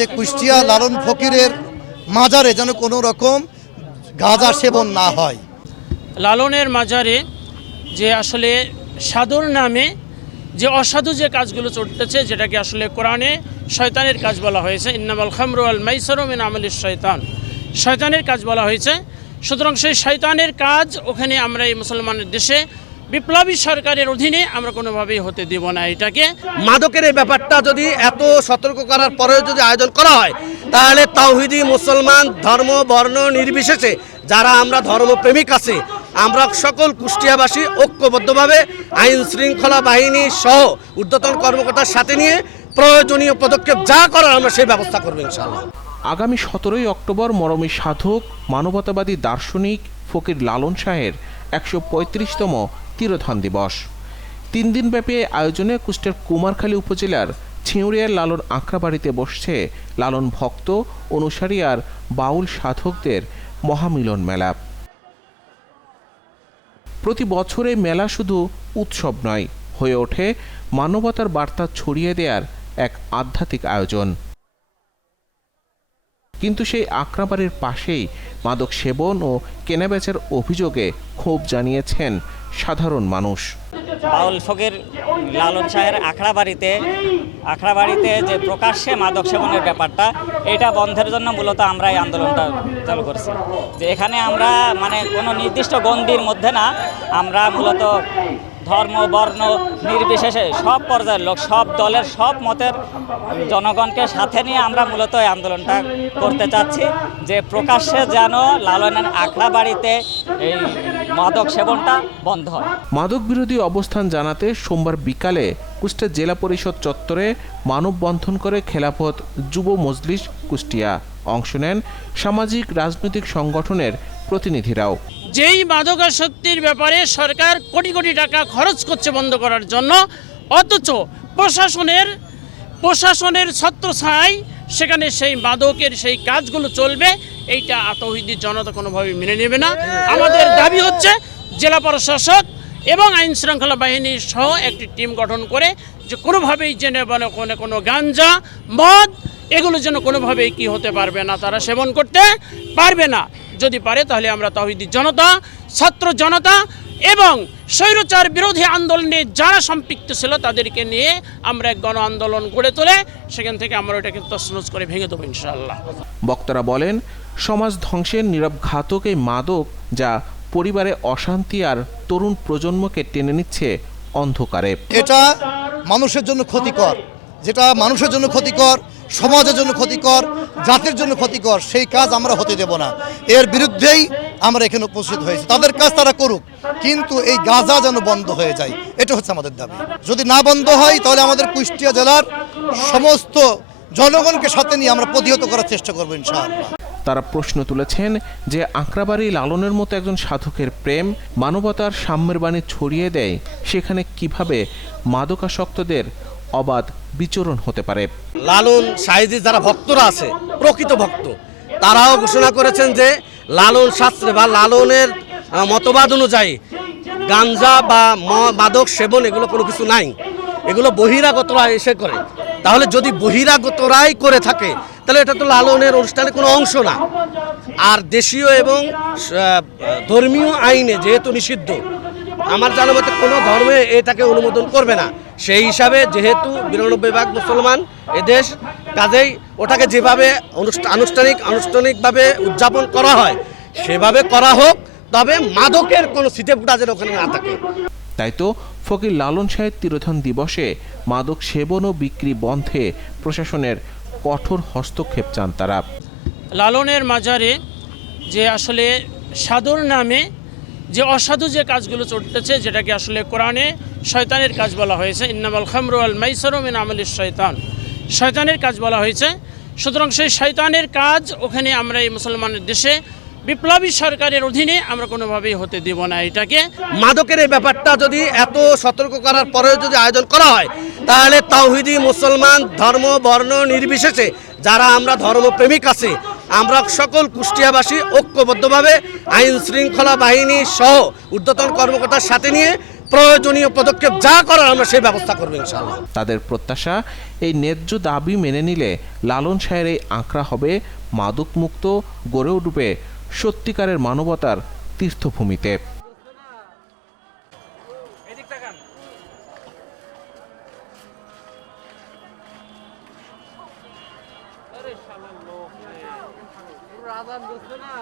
যে কুষ্টিয়া লালন ফকিরের মাজারে যেন কোনো রকম গাঁজা সেবন না হয়। লালনের মাজারে যে আসলে সাধুর নামে যে অসাধু যে কাজগুলো চলতেছে, যেটাকে আসলে কোরআনে শয়তানের কাজ বলা হয়েছে, ইন্নামাল খামরু আল মাইসারমিন আমল শয়তান। শয়তানের কাজ বলা হয়েছে। সুতরাং সেই শয়তানের কাজ ওখানে আমরা এই মুসলমানের দেশে বিপ্লবী সরকারের অধীনে আমরা কোনোভাবেই হতে দেব না এটাকে। মাদকের এই ব্যাপারটা যদি এত সতর্ক করার পরেও যদি আয়োজন করা হয় তাহলে তাওহিদি মুসলমান ধর্ম বর্ণ নির্বিশেষে যারা আমরা ধর্মপ্রেমিক আছি আমরা সকল কুষ্টিয়াবাসী ঐক্যবদ্ধভাবে আইন শৃঙ্খলা বাহিনী সহ ঊর্ধ্বতন কর্মকর্তার সাথে নিয়ে প্রয়োজনীয় পদক্ষেপ যা করার আমরা সেই ব্যবস্থা করব ইনশাআল্লাহ। আগামী সতেরোই অক্টোবর মরমী সাধক মানবতাবাদী দার্শনিক ফকির লালন শাহের একশো পঁয়ত্রিশতম তিরোধান দিবস। তিন দিনব্যাপী আয়োজনে কুষ্টের কুমারখালী উপজেলার ছিউড়িয়ার লালন আঁকড়াবাড়িতে বসছে লালন ভক্ত, অনুসারী আর বাউল সাধকদের মহামিলন মেলা। প্রতি বছরে মেলা শুধু উৎসব নয়, হয়ে ওঠে মানবতার বার্তা ছড়িয়ে দেওয়ার এক আধ্যাত্মিক আয়োজন। কিন্তু সেই আক্রাবাড়ির পাশেই মাদক সেবন ও কেনাবেচার অভিযোগে ক্ষোভ জানিয়েছেন সাধারণ মানুষ। বাউল ফকির লালন শাহের আখড়া বাড়িতে আখড়া বাড়িতে যে প্রকাশ্যে মাদক সেবনের ব্যাপারটা, এটা বন্ধের জন্য মূলত আমরা এই আন্দোলনটা চালু করছি। যে এখানে আমরা মানে কোনো নির্দিষ্ট গণ্ডির মধ্যে না, আমরা মূলত ধর্ম, বর্ণ, নির্বিশেষে সব পর্যায়ের লোক, সব দলের, সব মতের জনগণকে সাথে নিয়ে আমরা মূলত এই আন্দোলনটা করতে চাচ্ছি। যে প্রকাশ্যে যেন লালনের আখড়া বাড়িতে এই মাদক সেবনটা বন্ধ হয়। মাদক বিরোধী অবস্থান জানাতে সোমবার বিকালে কুষ্টিয়া জেলা পরিষদ চত্বরে মানববন্ধন করে খেলাফত যুব মজলিস কুষ্টিয়া। অংশ নেন সামাজিক রাজনৈতিক সংগঠনের প্রতিনিধিরাও। যেই মাদকাসক্তির ব্যাপারে সরকার কোটি কোটি টাকা খরচ করছে বন্ধ করার জন্য অথচ প্রশাসনের প্রশাসনের ছত্রছায় সেখানে সেই মাদকের সেই কাজগুলো চলবে, এইটা আতহিদি জনতা কোনোভাবে মেনে নেবে না। আমাদের দাবি হচ্ছে জেলা প্রশাসক এবং আইন শৃঙ্খলা বাহিনী সহ একটি টিম গঠন করে যে কোনোভাবেই জেনে বলে কোনো কোনো গাঞ্জা, মদ, এগুলো যেন কোনোভাবেই কি হতে পারবে না, তারা সেবন করতে পারবে না। যদি পারে তাহলে আমরা তহিদি জনতা, ছাত্র জনতা এবং স্বৈরচার বিরোধী আন্দোলনে যারা সম্পৃক্ত ছিল তাদেরকে নিয়ে আমরা এক গণ আন্দোলন গড়ে তোলে সেখান থেকে আমরা ওটাকে তছনছ করে ভেঙে দেবো ইনশাআল্লাহ। বক্তারা বলেন সমাজ ধ্বংসের নীরব ঘাতক এই মাদক যা পরিবারে অশান্তি আর তরুণ প্রজন্মকে টেনে নিচ্ছে অন্ধকারে। এটা মানুষের জন্য ক্ষতিকর। যেটা মানুষের জন্য ক্ষতিকর সমাজের জন্য ক্ষতিকর, জাতির জন্য ক্ষতিকর, সেই কাজ আমরা হতে দেব না। এর বিরুদ্ধেই আমরা এখানে উপস্থিত হয়েছি। তাদের কাজ তারা করুক, কিন্তু এই গাঁজা যেন বন্ধ হয়ে যায়, এটা হচ্ছে আমাদের দাবি। যদি না বন্ধ হয়, তাহলে আমাদের কুষ্টিয়া জেলার সমস্ত জনগণকে সাথে নিয়ে আমরা প্রতিহত করার চেষ্টা করব ইনশাআল্লাহ। তারা প্রশ্ন তুলেছেন যে আঁকড়াবাড়ি লালনের মতো একজন সাধকের প্রেম মানবতার সাম্যের বাণী ছড়িয়ে দেয়, সেখানে কীভাবে মাদকাসক্তদের অবাধ বিচরণ হতে পারে। লালন সাইজি যারা ভক্তরা আছে, প্রকৃত ভক্ত, তারাও ঘোষণা করেছেন যে লালন শাস্ত্রে বা লালনের মতবাদ অনুযায়ী গাঞ্জা বা মাদক সেবন এগুলো কোনো কিছু নাই। এগুলো বহিরাগতরা এসে করে। তাহলে যদি বহিরাগতরাই করে থাকে, তাহলে এটা তো লালনের অনুষ্ঠানের কোনো অংশ না। আর দেশীয় এবং ধর্মীয় আইনে যেহেতু নিষিদ্ধ আমার জানা মতে কোনো ধর্মে এটাকে অনুমোদন করবে না। সেই হিসাবে যেহেতু বিরানব্বই ভাগ মুসলমান এদেশ কাজেই ওটাকে যেভাবে আনুষ্ঠানিক আনুষ্ঠানিকভাবে উদযাপন করা হয় সেভাবে করা হোক তবে মাদকের কোনো সিটে যেন ওখানে না থাকে। তাই তো ফকির লালন সাহেব তিরোধান দিবসে মাদক সেবন ও বিক্রি বন্ধে প্রশাসনের কঠোর হস্তক্ষেপ চান তারা। লালনের মাজারে যে আসলে সাদর নামে যে অসাধু যে কাজগুলো চলতেছে, যেটাকে আসলে কোরআনে শয়তানের কাজ বলা হয়েছে, ইন্নামাল খামরু আল মাইসারমিন আমল শয়তান। শয়তানের কাজ বলা হয়েছে। সুতরাং সেই শয়তানের কাজ ওখানে আমরা এই মুসলমানের দেশে বিপ্লবী সরকারের অধীনে আমরা কোনোভাবেই হতে দেব না এটাকে। মাদকের এই ব্যাপারটা যদি এত সতর্ক করার পরেও যদি আয়োজন করা হয়, তাহলে তাওহিদি মুসলমান ধর্ম, বর্ণ, নির্বিশেষে যারা আমরা ধর্মপ্রেমিক আছি আমরা সকল কুষ্টিয়াবাসী ঐক্যবদ্ধভাবে আইন শৃঙ্খলা বাহিনী সহ ঊর্ধ্বতন কর্মকর্তার সাথে নিয়ে প্রয়োজনীয় পদক্ষেপ যা করার আমরা সেই ব্যবস্থা করব ইনশাআল্লাহ। তাদের প্রত্যাশা এই ন্যায্য দাবি মেনে নিলে লালন শাহের এই আঁকড়া হবে মাদকমুক্ত গড়ে উঠবে সত্যিকারের মানবতার তীর্থভূমিতে। আজান বুঝছ না?